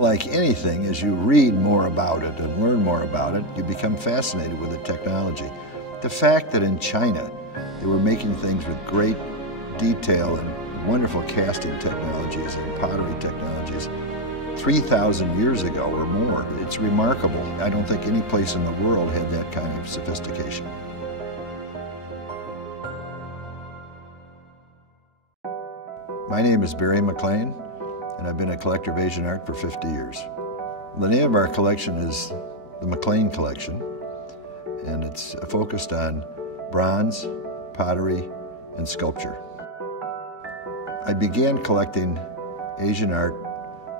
Like anything, as you read more about it and learn more about it, you become fascinated with the technology. The fact that in China they were making things with great detail and wonderful casting technologies and pottery technologies 3,000 years ago or more, it's remarkable. I don't think any place in the world had that kind of sophistication. My name is Barry McLean, and I've been a collector of Asian art for 50 years. The name of our collection is the McLean Collection, and it's focused on bronze, pottery, and sculpture. I began collecting Asian art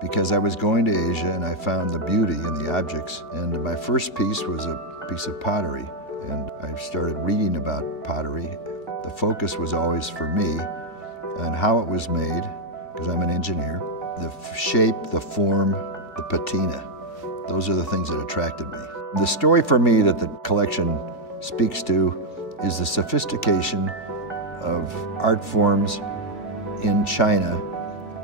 because I was going to Asia and I found the beauty in the objects. And my first piece was a piece of pottery, and I started reading about pottery. The focus was always for me on how it was made, because I'm an engineer, the shape, the form, the patina. Those are the things that attracted me. The story for me that the collection speaks to is the sophistication of art forms in China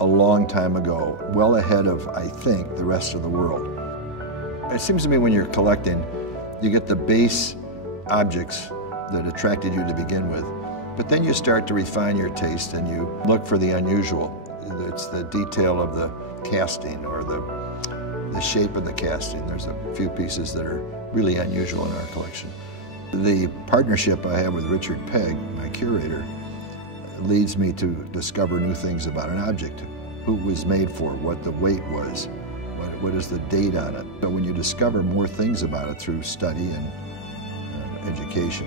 a long time ago, well ahead of, I think, the rest of the world. It seems to me when you're collecting, you get the base objects that attracted you to begin with, but then you start to refine your taste and you look for the unusual. It's the detail of the casting or the shape of the casting. There's a few pieces that are really unusual in our collection. The partnership I have with Richard Pegg, my curator, leads me to discover new things about an object. Who it was made for, what the weight was, what is the date on it. So when you discover more things about it through study and education,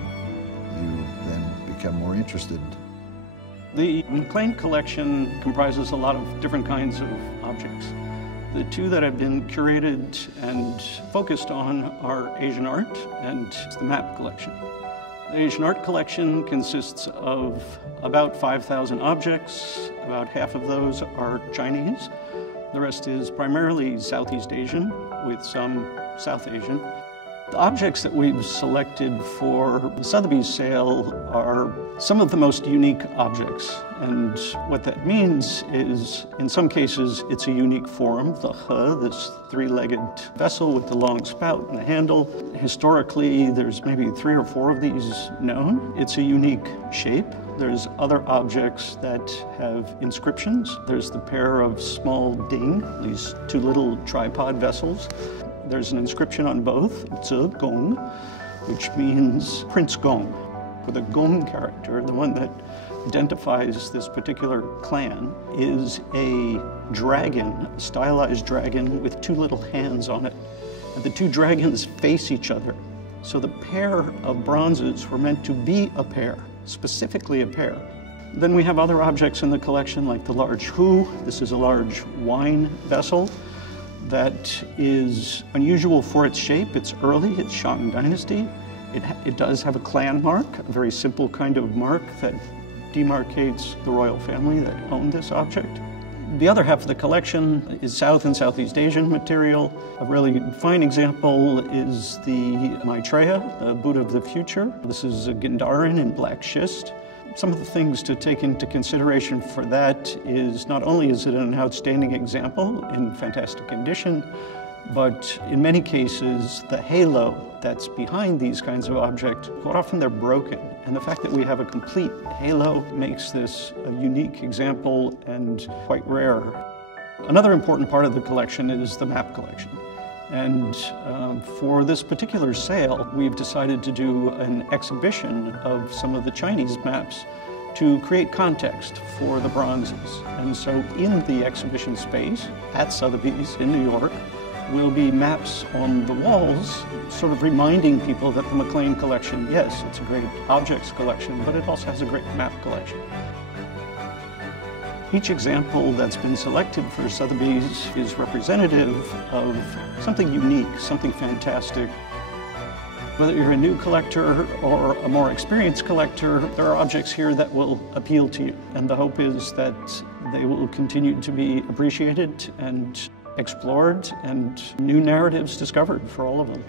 you then become more interested. The McLean collection comprises a lot of different kinds of objects. The two that have been curated and focused on are Asian art and the map collection. The Asian art collection consists of about 5,000 objects. About half of those are Chinese. The rest is primarily Southeast Asian, with some South Asian. The objects that we've selected for the Sotheby's sale are some of the most unique objects. And what that means is, in some cases, it's a unique form, the he, this three-legged vessel with the long spout and the handle. Historically, there's maybe 3 or 4 of these known. It's a unique shape. There's other objects that have inscriptions. There's the pair of small ding, these 2 little tripod vessels. There's an inscription on both, Zhe Gong, which means Prince Gong. For the Gong character, the one that identifies this particular clan, is a dragon, a stylized dragon with 2 little hands on it. And the 2 dragons face each other. So the pair of bronzes were meant to be a pair, specifically a pair. Then we have other objects in the collection like the large hu. This is a large wine vessel that is unusual for its shape. It's early, it's Shang Dynasty. It does have a clan mark, a very simple kind of mark that demarcates the royal family that owned this object. The other half of the collection is South and Southeast Asian material. A really fine example is the Maitreya, the Buddha of the future. This is a Gandharan in black schist. Some of the things to take into consideration for that is not only is it an outstanding example in fantastic condition, but in many cases, the halo that's behind these kinds of objects, quite often they're broken. And the fact that we have a complete halo makes this a unique example and quite rare. Another important part of the collection is the map collection. And for this particular sale, we've decided to do an exhibition of some of the Chinese maps to create context for the bronzes. And so in the exhibition space at Sotheby's in New York will be maps on the walls, sort of reminding people that the McLean collection, yes, it's a great objects collection, but it also has a great map collection. Each example that's been selected for Sotheby's is representative of something unique, something fantastic. Whether you're a new collector or a more experienced collector, there are objects here that will appeal to you. And the hope is that they will continue to be appreciated and explored and new narratives discovered for all of them.